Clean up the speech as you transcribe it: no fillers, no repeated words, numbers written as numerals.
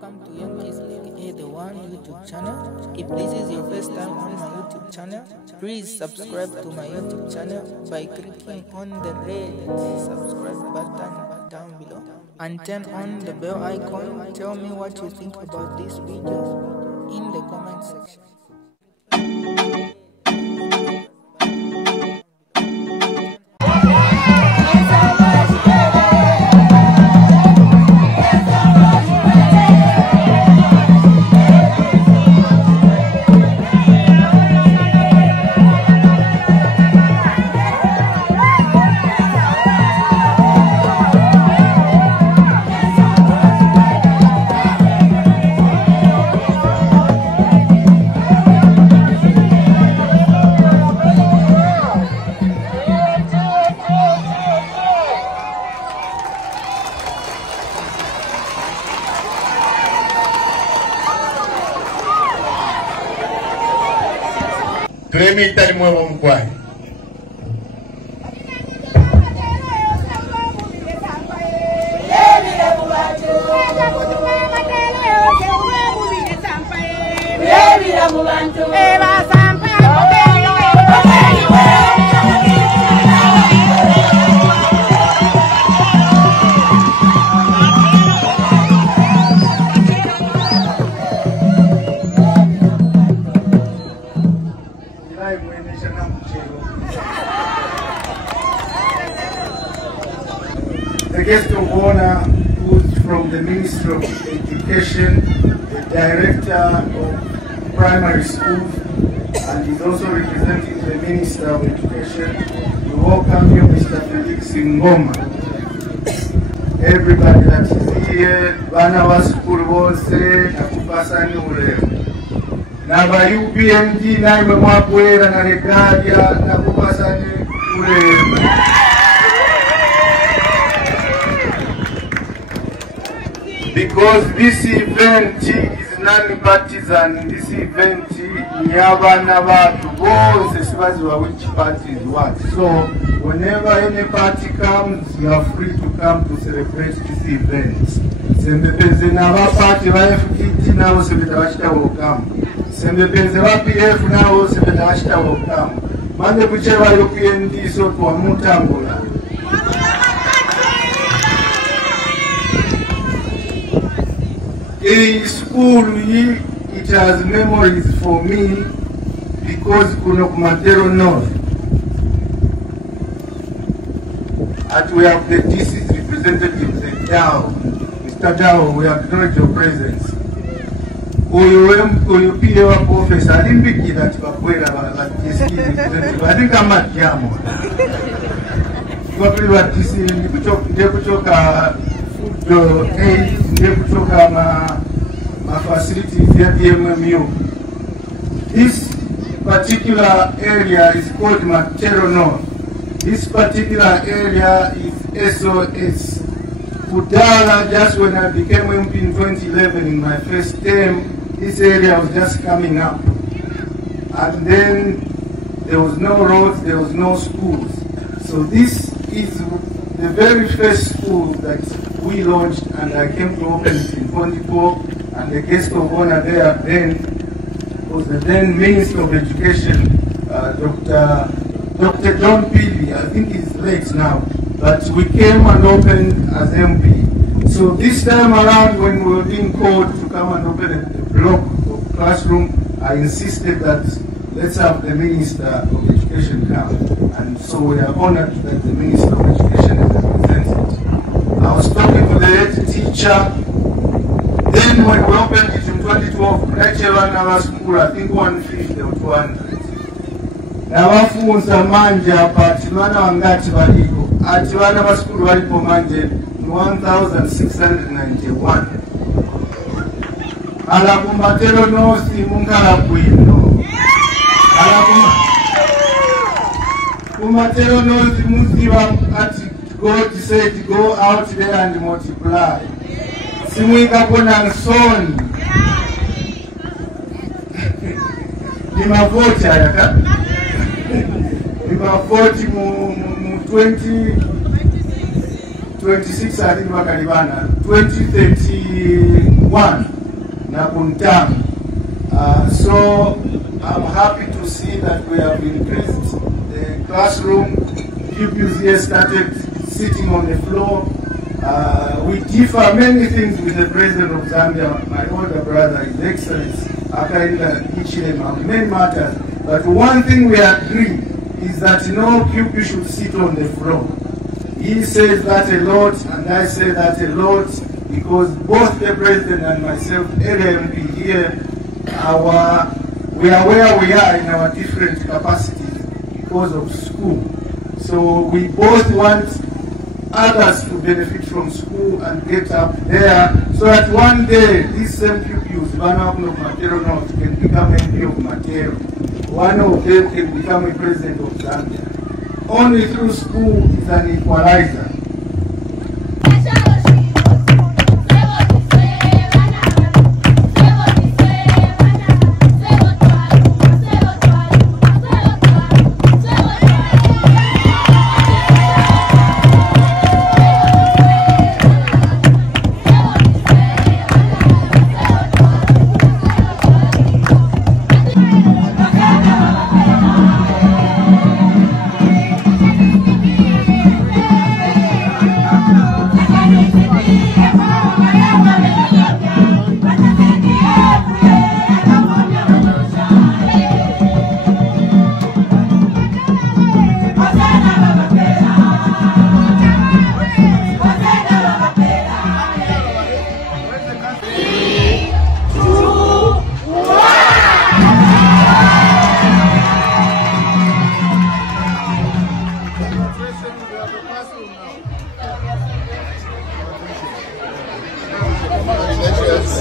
Welcome to Yankees aka The One YouTube channel. If this is your first time on my YouTube channel, please subscribe to my YouTube channel by clicking on the red subscribe button down below and turn on the bell icon. Tell me what you think about this video in the comment section. Tulemita ni mwewe mkwani. The guest of honor who's from the Ministry of Education, the Director of Primary Schools, and is also representing the Minister of Education. We welcome you, Mr. Felix Ngoma. Everybody that is here, Bana wa School Wose, Nakupasani Uleo. Naba UPMG, Naime Mwapuera, Naregadia, Nakupasani Uleo. Because this event is non-partisan, this event Nyabana Batu both which party is what. So whenever any party comes, you are free to come to celebrate this event. Sembepeze na wa party wa FKT nao sebetawashita welcome. Sembepeze wa PF nao sebetawashita welcome. Mande kuchewa UPND so kwa mutambula. In school, it has memories for me because Kunokumatero North. And we have the DC's representative, the Dao. Mr. Dao, we acknowledge your presence. Oyo professor, I didn't begin that but DC's representative. I think I'm at Yamo. What DC, food aid, my facilities here, DMMU. This particular area is called Matero North. This particular area is SOS. Kudala, just when I became MP in 2011 in my first term, this area was just coming up. And then there was no roads, there was no schools. So this is the very first school that we launched, and I came to open it in 2012, and the guest of honor there then was the then Minister of Education, Dr. John Peely. I think he's late now, but we came and opened as MP. So this time around, when we were being called to come and open a block of classroom, I insisted that let's have the Minister of Education come, and so we are honored that the Minister of Education is represented. I was talking to the head teacher. Then when we opened it in 2012, our school, I think 150 or 200. Now wafunza manje hapa atimana wangati waliko. Atimana wa school walipo manje 1,691. Alakumbatero nosi mungala kwino. Alakumbatero nosi musiwa ati God said, go out there and multiply. Simuika kona son. Ni mavoti ayaka. Ni mavoti mu 26 I think wakalibana. 2031 1 na Kuntam. So I'm happy to see that we have increased the classroom. Pupils here started sitting on the floor. We differ many things with the President of Zambia, my older brother, His Excellency Hakainde Hichilema, on many matters. But one thing we agree is that no pupil should sit on the floor. He says that a lot, and I say that a lot, because both the President and myself, LMP here, we are where we are in our different capacities because of school. So we both want others to benefit from school and get up there, so that one day these same pupils, one of Matero North, can become MP of Matero. One of them can become a president of Zambia. Only through school is an equalizer. Yes.